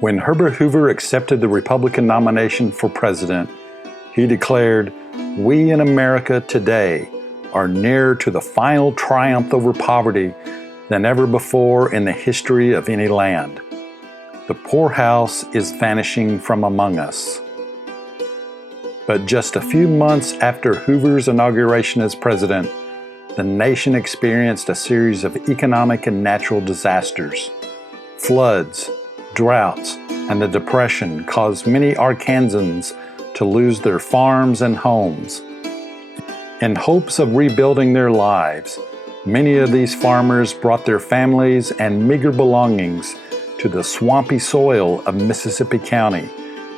When Herbert Hoover accepted the Republican nomination for president, he declared, "We in America today are nearer to the final triumph over poverty than ever before in the history of any land. The poorhouse is vanishing from among us." But just a few months after Hoover's inauguration as president, the nation experienced a series of economic and natural disasters. Floods, droughts, and the Depression caused many Arkansans to lose their farms and homes. In hopes of rebuilding their lives, many of these farmers brought their families and meager belongings to the swampy soil of Mississippi County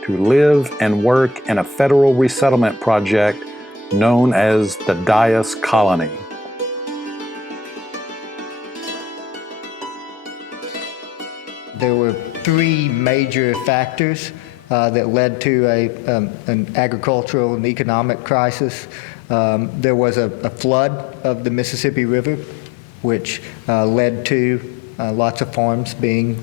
to live and work in a federal resettlement project known as the Dias Colony. There were three major factors that led to an agricultural and economic crisis. There was a flood of the Mississippi River, which led to lots of farms being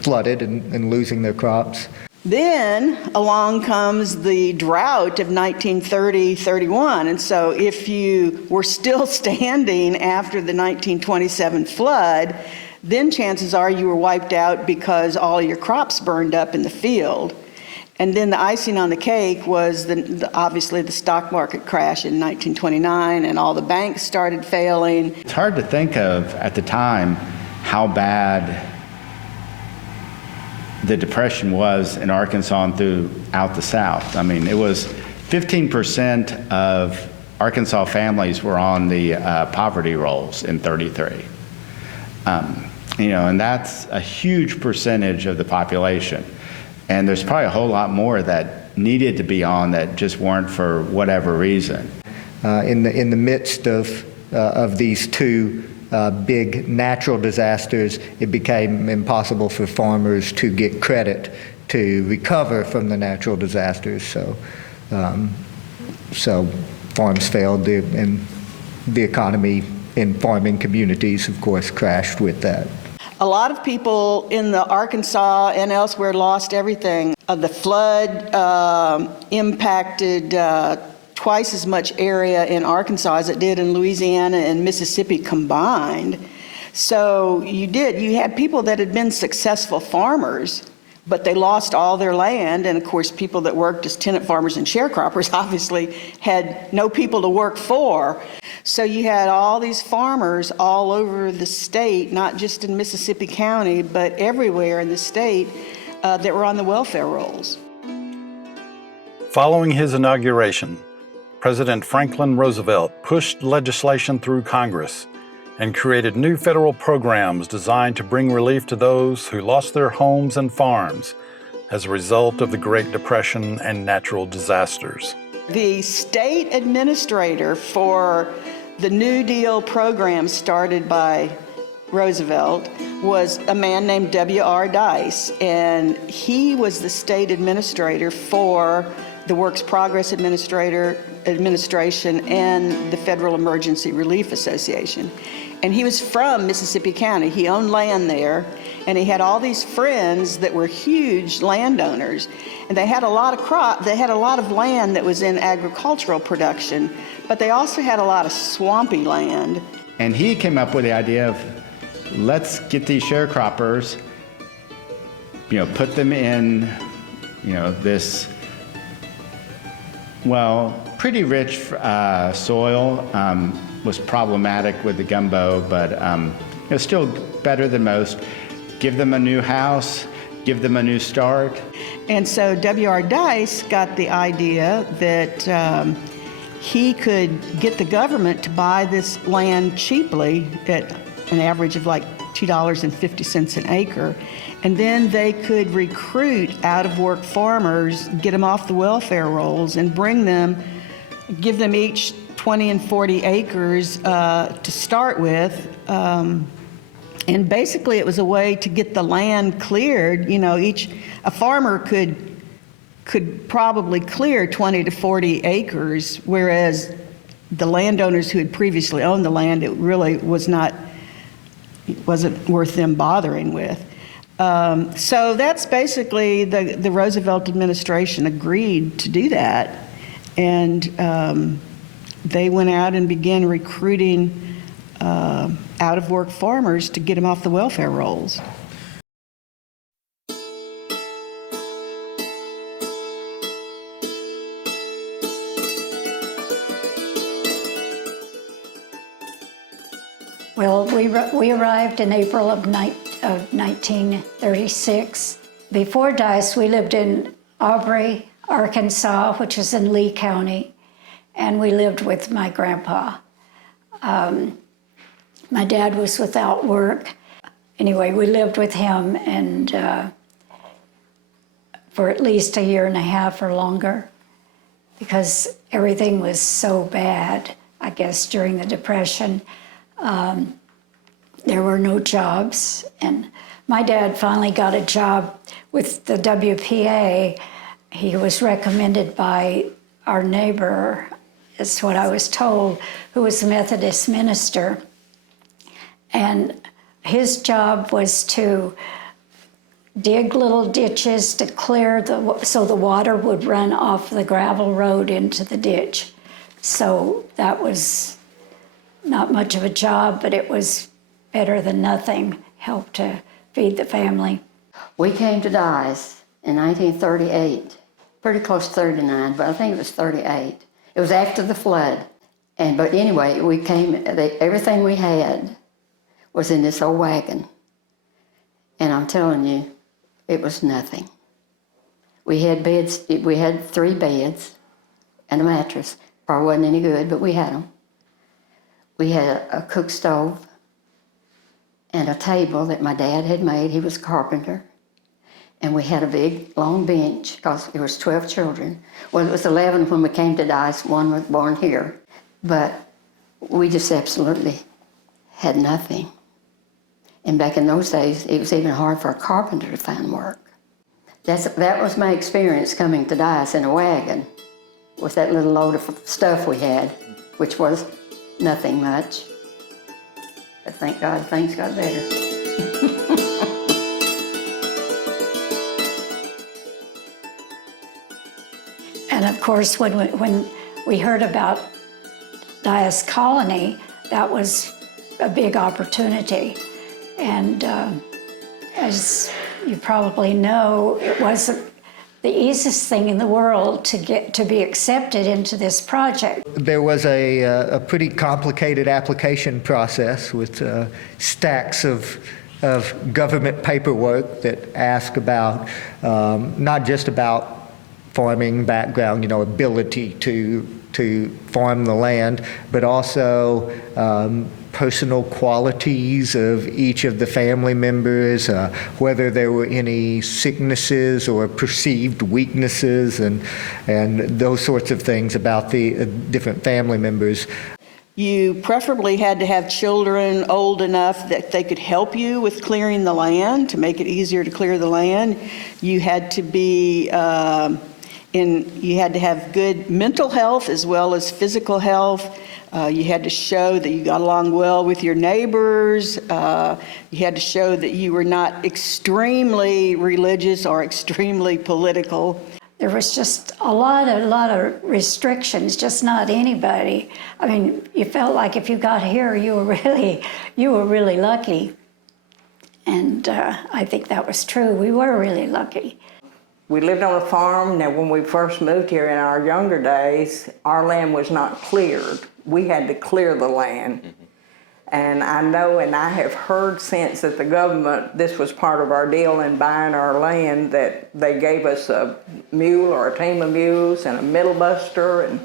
flooded and losing their crops. Then along comes the drought of 1930-31, and so if you were still standing after the 1927 flood, then chances are you were wiped out because all your crops burned up in the field. And then the icing on the cake was obviously the stock market crash in 1929, and all the banks started failing. It's hard to think of at the time how bad the Depression was in Arkansas and throughout the South. I mean, it was 15% of Arkansas families were on the poverty rolls in 33. And that's a huge percentage of the population. And there's probably a whole lot more that needed to be on that just weren't for whatever reason. In the midst of these two big natural disasters, it became impossible for farmers to get credit to recover from the natural disasters. So farms failed, and the economy in farming communities, of course, crashed with that. A lot of people in the Arkansas and elsewhere lost everything. The flood impacted twice as much area in Arkansas as it did in Louisiana and Mississippi combined. So you had people that had been successful farmers, but they lost all their land. And of course, people that worked as tenant farmers and sharecroppers obviously had no people to work for. So you had all these farmers all over the state, not just in Mississippi County, but everywhere in the state that were on the welfare rolls. Following his inauguration, President Franklin Roosevelt pushed legislation through Congress and created new federal programs designed to bring relief to those who lost their homes and farms as a result of the Great Depression and natural disasters. The state administrator for the New Deal program started by Roosevelt was a man named W.R. Dice, and he was the state administrator for the Works Progress Administration and the Federal Emergency Relief Association. And he was from Mississippi County. He owned land there, and he had all these friends that were huge landowners, and they had a lot of land that was in agricultural production, but they also had a lot of swampy land. And he came up with the idea of, let's get these sharecroppers, put them in, this, pretty rich soil. Was problematic with the gumbo, but it's still better than most. Give them a new house, give them a new start. And so W.R. Dice got the idea that he could get the government to buy this land cheaply at an average of like $2.50 an acre, and then they could recruit out-of-work farmers, get them off the welfare rolls, and give them each 20 and 40 acres to start with. And basically it was a way to get the land cleared. A farmer could probably clear 20 to 40 acres, whereas the landowners who had previously owned the land, it really wasn't worth them bothering with. So that's basically the Roosevelt administration agreed to do that. And they went out and began recruiting out-of-work farmers to get them off the welfare rolls. Well, we arrived in April of 1936. Before Dice, we lived in Aubrey, Arkansas, which is in Lee County, and we lived with my grandpa. My dad was without work. Anyway, we lived with him and for at least a year and a half or longer, because everything was so bad, I guess, during the Depression. There were no jobs, and my dad finally got a job with the WPA. He was recommended by our neighbor, is what I was told, who was a Methodist minister. And his job was to dig little ditches to clear so the water would run off the gravel road into the ditch. So that was not much of a job, but it was better than nothing, helped to feed the family. We came to Dice in 1938, pretty close to 39, but I think it was 38. It was after the flood. But anyway, we came, everything we had was in this old wagon. And I'm telling you, it was nothing. We had beds, we had 3 beds and a mattress. Probably wasn't any good, but we had them. We had a cook stove and a table that my dad had made. He was a carpenter. And we had a big, long bench, because there was 12 children. Well, it was 11 when we came to Dice. 1 was born here. But we just absolutely had nothing. And back in those days, it was even hard for a carpenter to find work. That was my experience coming to Dice in a wagon with that little load of stuff we had, which was nothing much. But thank God, things got better. And of course, when we heard about Dice Colony, that was a big opportunity. And as you probably know, it wasn't the easiest thing in the world to be accepted into this project. There was a pretty complicated application process with stacks of government paperwork that ask about not just about farming background, ability to farm the land, but also personal qualities of each of the family members, whether there were any sicknesses or perceived weaknesses, and those sorts of things about the different family members. You preferably had to have children old enough that they could help you with clearing the land, to make it easier to clear the land. You had to be you had to have good mental health as well as physical health. You had to show that you got along well with your neighbors. You had to show that you were not extremely religious or extremely political. There was just a lot of restrictions, just not anybody. I mean, you felt like if you got here, you were really lucky. And I think that was true. We were really lucky. We lived on a farm. Now, when we first moved here in our younger days, our land was not cleared. We had to clear the land. Mm-hmm. And I know, and I have heard since that the government, this was part of our deal in buying our land, that they gave us a mule or a team of mules and a middle buster, and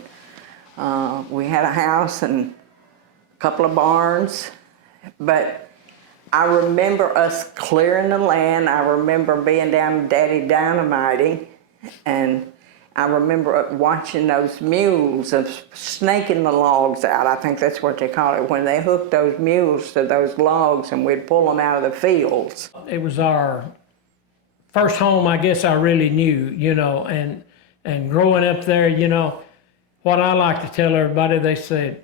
we had a house and a couple of barns. But I remember us clearing the land. I remember being down to Daddy Dynamiting, and I remember watching those mules of snaking the logs out. I think that's what they call it, when they hooked those mules to those logs and we'd pull them out of the fields. It was our first home, I guess I really knew, and growing up there, what I like to tell everybody, they said,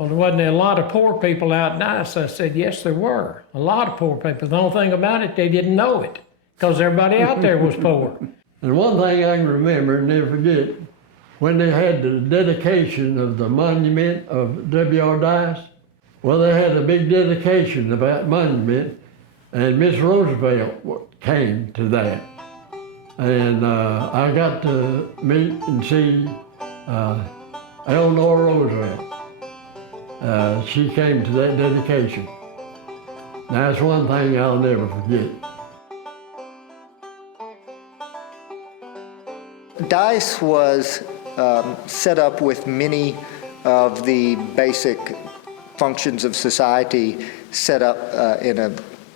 Well, there wasn't a lot of poor people out in Dice. I said, yes, there were. A lot of poor people. The only thing about it, they didn't know it because everybody out there was poor. And one thing I can remember and never forget, when they had the dedication of the monument of W.R. Dice, well, they had a big dedication of that monument, and Miss Roosevelt came to that. And I got to meet and see Eleanor Roosevelt. She came to that dedication. That's one thing I'll never forget. DICE was set up with many of the basic functions of society set up in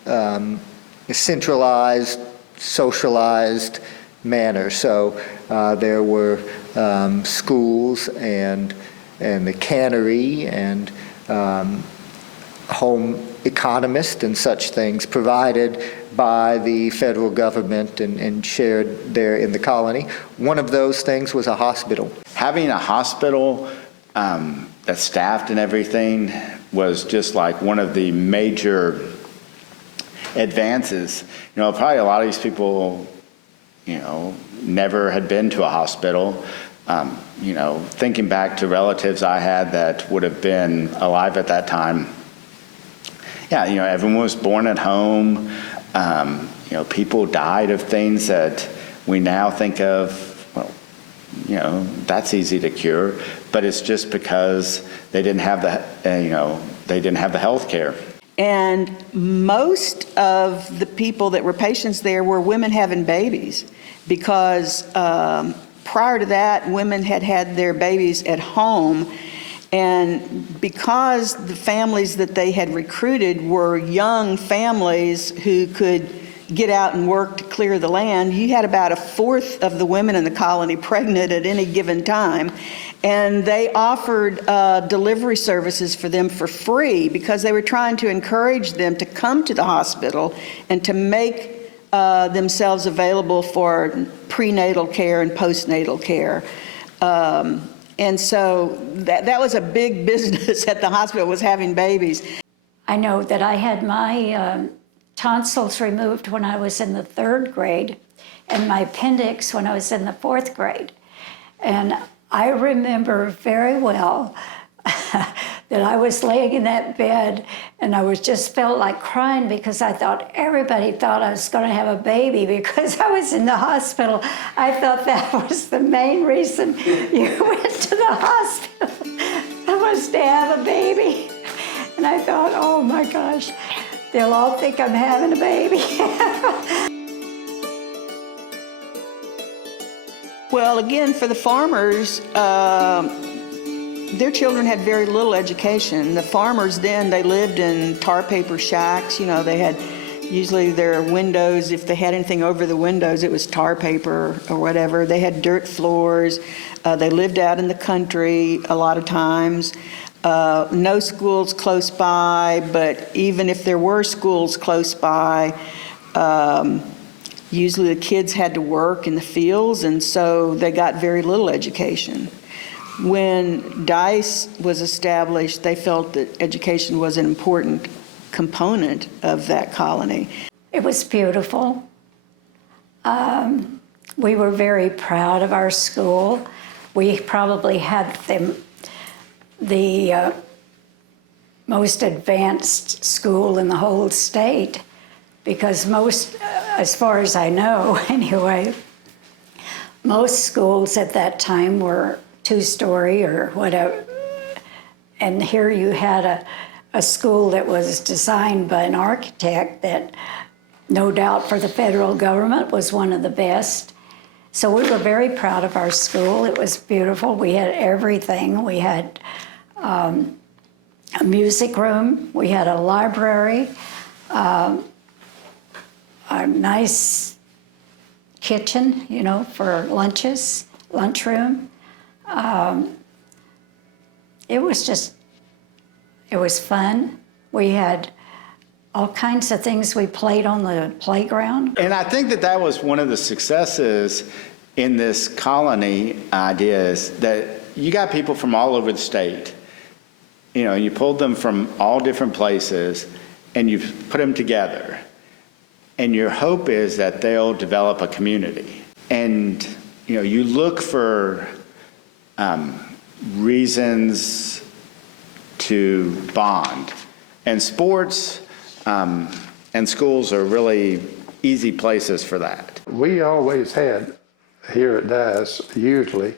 a centralized, socialized manner. So there were schools and the cannery and home economists and such things provided by the federal government and shared there in the colony. One of those things was a hospital. Having a hospital that's staffed and everything was just like one of the major advances. You know, probably a lot of these people, you know, never had been to a hospital. You know, thinking back to relatives I had that would have been alive at that time. Yeah, you know, everyone was born at home. You know, people died of things that we now think of, well, you know, that's easy to cure, but it's just because they didn't have the, you know, they didn't have the health care. And most of the people that were patients there were women having babies because prior to that, women had had their babies at home. And because the families that they had recruited were young families who could get out and work to clear the land, you had about a fourth of the women in the colony pregnant at any given time. And they offered delivery services for them for free because they were trying to encourage them to come to the hospital and to make themselves available for prenatal care and postnatal care. And so that was a big business at the hospital, was having babies. I know that I had my tonsils removed when I was in the 3rd grade and my appendix when I was in the 4th grade. And I remember very well that I was laying in that bed and I was just felt like crying because I thought everybody thought I was going to have a baby because I was in the hospital. I thought that was the main reason you went to the hospital, was to have a baby. And I thought, oh my gosh, they'll all think I'm having a baby. Well, again, for the farmers, their children had very little education. The farmers then, they lived in tar paper shacks. You know, they had usually their windows, if they had anything over the windows, it was tar paper or whatever. They had dirt floors. They lived out in the country a lot of times. No schools close by, but even if there were schools close by, usually the kids had to work in the fields, and so they got very little education. When DICE was established, they felt that education was an important component of that colony. It was beautiful. We were very proud of our school. We probably had the most advanced school in the whole state because most, as far as I know anyway, most schools at that time were 2-story or whatever. And here you had a school that was designed by an architect that no doubt for the federal government was one of the best. So we were very proud of our school. It was beautiful. We had everything. We had a music room. We had a library, a nice kitchen, you know, for lunches, lunchroom. It was fun. We had all kinds of things. We played on the playground. And I think that was one of the successes in this colony idea is that you got people from all over the state. You pulled them from all different places and you put them together. And your hope is that they'll develop a community. And, you look for reasons to bond. And sports and schools are really easy places for that. We always had, here at Dice, usually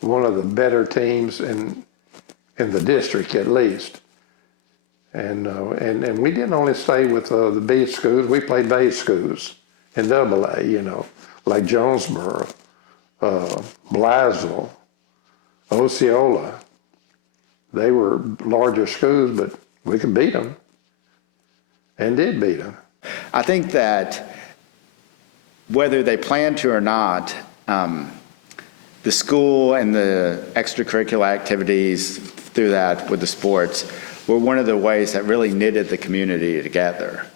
one of the better teams in the district, at least. And we didn't only stay with the B schools. We played B schools in AA, like Jonesboro, Blytheville, Osceola. They were larger schools, but we could beat them, and did beat them. I think that whether they plan to or not, the school and the extracurricular activities through that with the sports were one of the ways that really knitted the community together.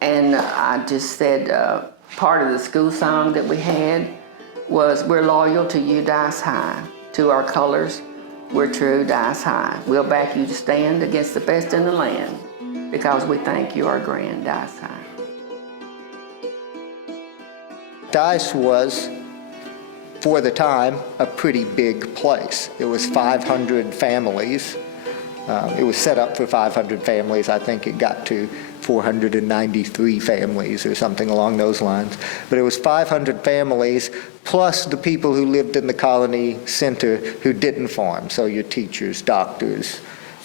And I just said part of the school song that we had was, "We're loyal to you, Dice High, to our colors, we're true, Dice High. We'll back you to stand against the best in the land, because we think you are grand, Dice High." Dice was, for the time, a pretty big place. It was 500 families. It was set up for 500 families. I think it got to 493 families or something along those lines. But it was 500 families plus the people who lived in the colony center who didn't farm. So your teachers, doctors,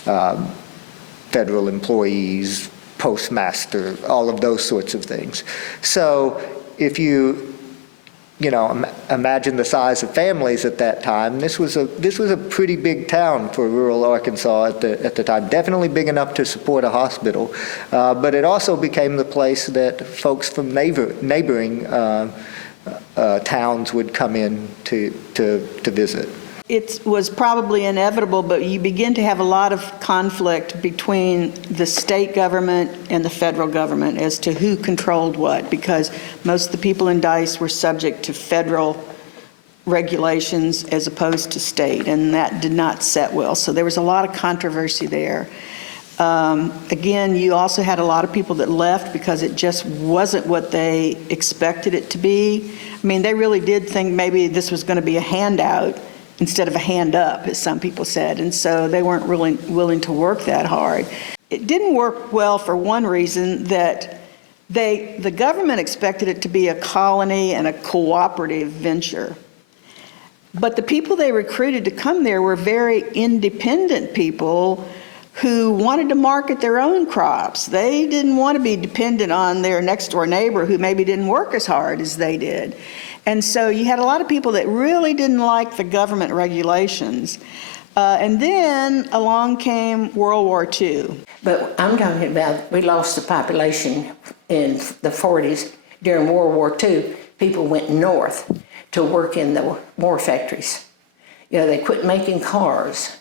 federal employees, postmaster, all of those sorts of things. So if you imagine the size of families at that time, this was a pretty big town for rural Arkansas at the time. Definitely big enough to support a hospital, but it also became the place that folks from neighboring towns would come in to visit. It was probably inevitable, but you begin to have a lot of conflict between the state government and the federal government as to who controlled what, because most of the people in Dice were subject to federal regulations as opposed to state, and that did not set well. So there was a lot of controversy there. Again, you also had a lot of people that left because it just wasn't what they expected it to be. I mean, they really did think maybe this was going to be a handout instead of a hand up, as some people said, and so they weren't really willing to work that hard. It didn't work well for one reason, that the government expected it to be a colony and a cooperative venture. But the people they recruited to come there were very independent people who wanted to market their own crops. They didn't want to be dependent on their next door neighbor who maybe didn't work as hard as they did. And so you had a lot of people that really didn't like the government regulations. And then along came World War II. But I'm talking about, we lost the population in the 40s. During World War II, people went north to work in the war factories. They quit making cars,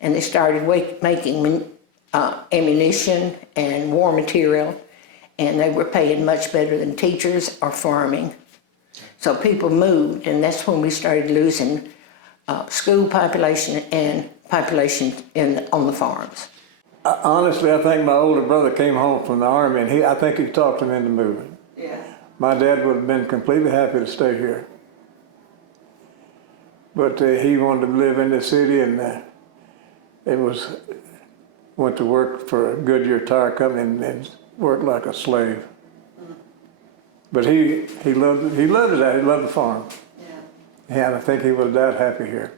and they started making ammunition and war material, and they were paid much better than teachers or farming. So people moved, and that's when we started losing school population and population on the farms. Honestly, I think my older brother came home from the Army, and I think he talked him into moving. Yeah. My dad would have been completely happy to stay here. But he wanted to live in the city, and went to work for a Goodyear tire company and worked like a slave. But he loved it. He loved the farm. Yeah. And I think he would have died happy here.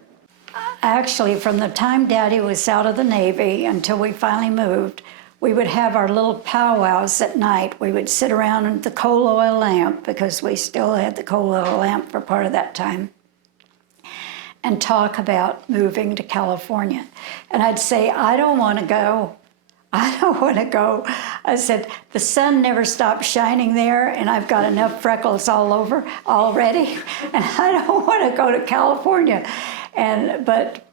Actually, from the time Daddy was out of the Navy until we finally moved, we would have our little powwows at night. We would sit around at the coal oil lamp, because we still had the coal oil lamp for part of that time, and talk about moving to California. And I'd say, I don't want to go. I don't want to go. I said, the sun never stops shining there, and I've got enough freckles all over already, and I don't want to go to California. But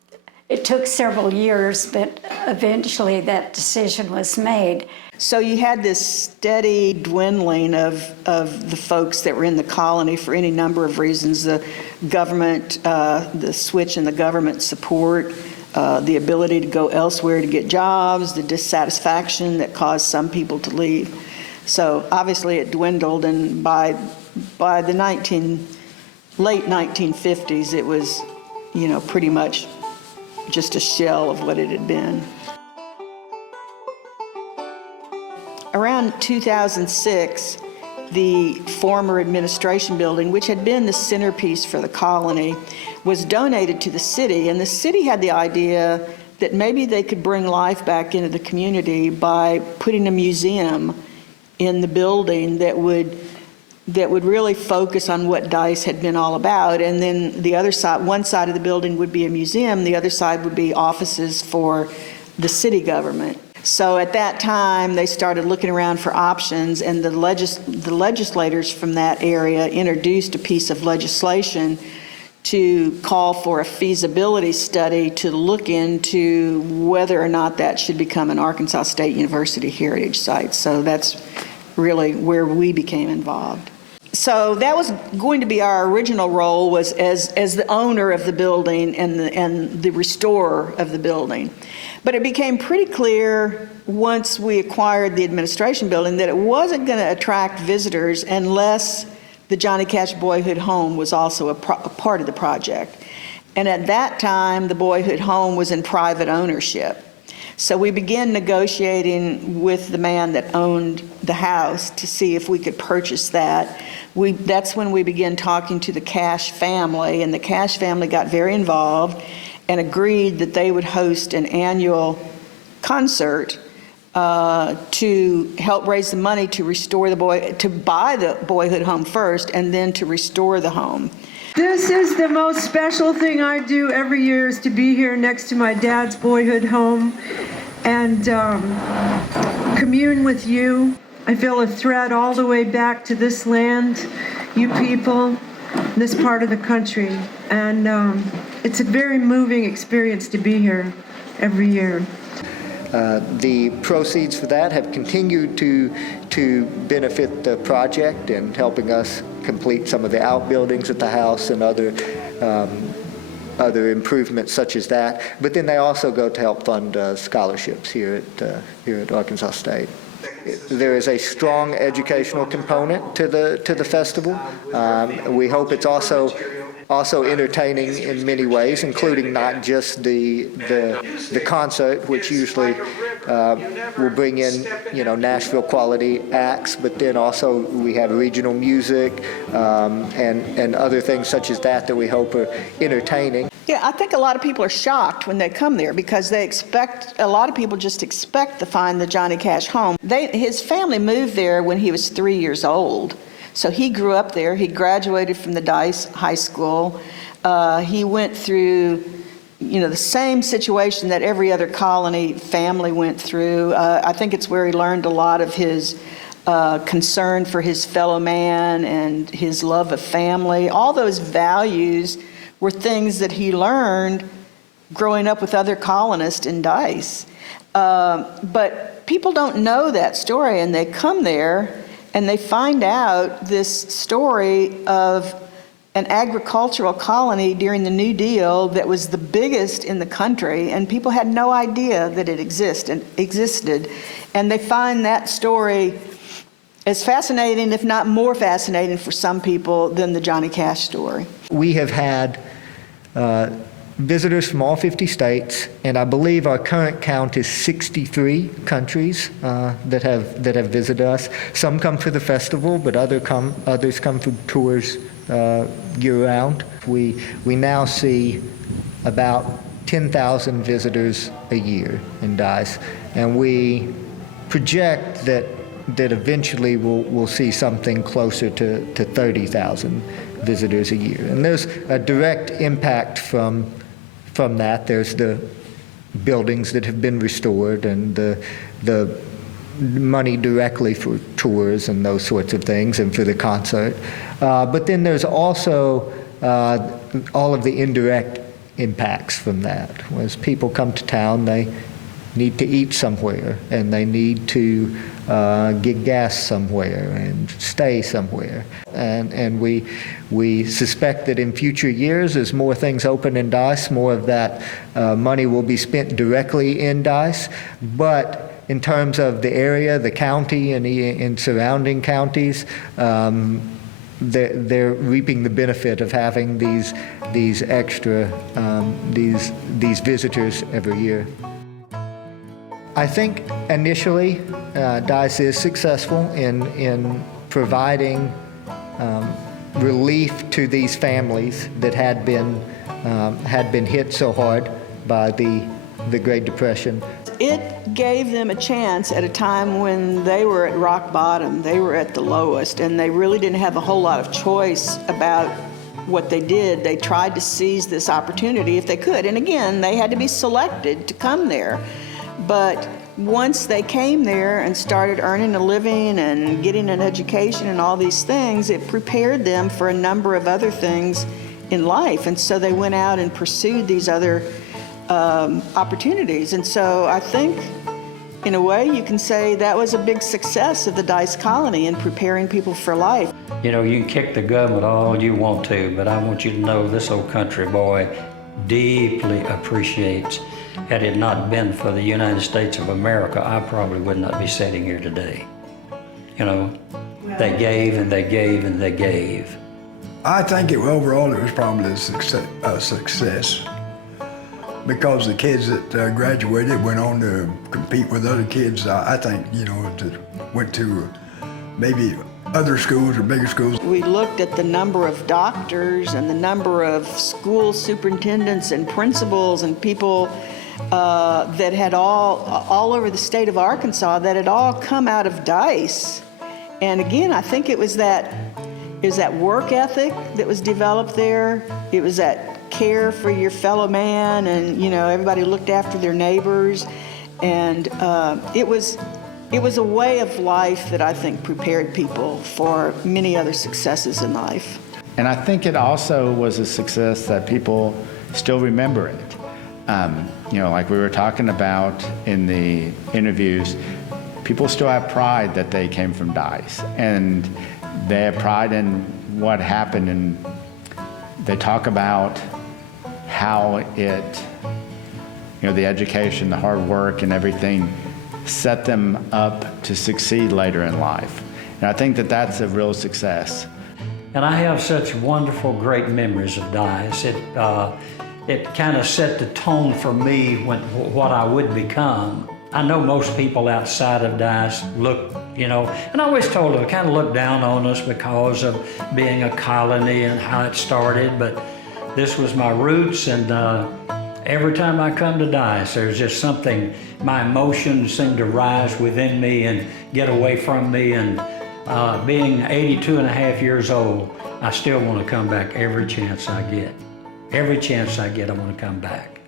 it took several years, but eventually that decision was made. So you had this steady dwindling of the folks that were in the colony for any number of reasons. The government, the switch in the government support, the ability to go elsewhere to get jobs, the dissatisfaction that caused some people to leave. So obviously it dwindled, and by the late 1950s, it was, pretty much just a shell of what it had been. Around 2006, the former administration building, which had been the centerpiece for the colony, was donated to the city, and the city had the idea that maybe they could bring life back into the community by putting a museum in the building that would really focus on what DICE had been all about. And then the other side, one side of the building would be a museum, the other side would be offices for the city government. So at that time, they started looking around for options, and the legislators from that area introduced a piece of legislation to call for a feasibility study to look into whether or not that should become an Arkansas State University heritage site. So that's really where we became involved. So that was going to be our original role, was as the owner of the building and the restorer of the building. But it became pretty clear once we acquired the administration building that it wasn't going to attract visitors unless the Johnny Cash Boyhood Home was also a part of the project. And at that time, the Boyhood Home was in private ownership. So we began negotiating with the man that owned the house to see if we could purchase that. That's when we began talking to the Cash family, and the Cash family got very involved and agreed that they would host an annual concert to help raise the money to restore to buy the Boyhood Home first, and then to restore the home. This is the most special thing I do every year, is to be here next to my dad's Boyhood Home and commune with you. I feel a thread all the way back to this land, you people, this part of the country. And it's a very moving experience to be here every year. The proceeds for that have continued to benefit the project and helping us complete some of the outbuildings at the house and other improvements such as that. But then they also go to help fund scholarships here at Arkansas State. There is a strong educational component to the festival. We hope it's also entertaining in many ways, including not just the concert, which usually will bring in Nashville quality acts, but then also we have regional music and other things such as that we hope are entertaining. Yeah, I think a lot of people are shocked when they come there because a lot of people just expect to find the Johnny Cash home. His family moved there when he was 3 years old. So he grew up there. He graduated from the DICE high school. He went through, the same situation that every other colony family went through. I think it's where he learned a lot of his concern for his fellow man and his love of family. All those values were things that he learned growing up with other colonists in DICE. But people don't know that story, and they come there and they find out this story of an agricultural colony during the New Deal that was the biggest in the country, and people had no idea that it existed. And they find that story as fascinating, if not more fascinating for some people than the Johnny Cash story. We have had visitors from all 50 states, and I believe our current count is 63 countries that have visited us. Some come for the festival, but others come for tours year-round. We now see about 10,000 visitors a year in DICE, and we project that eventually we'll see something closer to 30,000 visitors a year. And there's a direct impact from that. There's the buildings that have been restored and the money directly for tours and those sorts of things and for the concert. But then there's also all of the indirect impacts from that. As people come to town, need to eat somewhere, and they need to get gas somewhere and stay somewhere. And we suspect that in future years, as more things open in Dice, more of that money will be spent directly in Dice. But in terms of the area, the county, and in surrounding counties, they're reaping the benefit of having these extra these visitors every year. I think initially Dice is successful in providing relief to these families that had been hit so hard by the Great Depression. It gave them a chance at a time when they were at rock bottom, they were at the lowest, and they really didn't have a whole lot of choice about what they did. They tried to seize this opportunity if they could. And again, they had to be selected to come there. But once they came there and started earning a living and getting an education and all these things, it prepared them for a number of other things in life. And so they went out and pursued these other opportunities. And so I think, in a way, you can say that was a big success of the Dice Colony in preparing people for life. You know, you can kick the government all you want to, but I want you to know this old country boy deeply appreciates. Had it not been for the United States of America, I probably would not be sitting here today. You know, they gave and they gave and they gave. I think overall it was probably a success. Because the kids that graduated went on to compete with other kids, I think, you know, went to maybe other schools or bigger schools. We looked at the number of doctors and the number of school superintendents and principals and people that had all over the state of Arkansas that had all come out of Dice. And again, I think it was that work ethic that was developed there. It was that care for your fellow man, and you know, everybody looked after their neighbors, and it was a way of life that I think prepared people for many other successes in life. And I think it also was a success that people still remember it. You know, like we were talking about in the interviews, people still have pride that they came from Dice, and they have pride in what happened, and they talk about how it, you know, the education, the hard work and everything set them up to succeed later in life. And I think that that's a real success. And I have such wonderful, great memories of Dice. It kind of set the tone for me what I would become. I know most people outside of Dice look, you know, and I always told them, kind of look down on us because of being a colony and how it started, but this was my roots, and every time I come to Dice, there's just something, my emotions seem to rise within me and get away from me, and being 82 and a half years old, I still want to come back every chance I get. Every chance I get, I want to come back.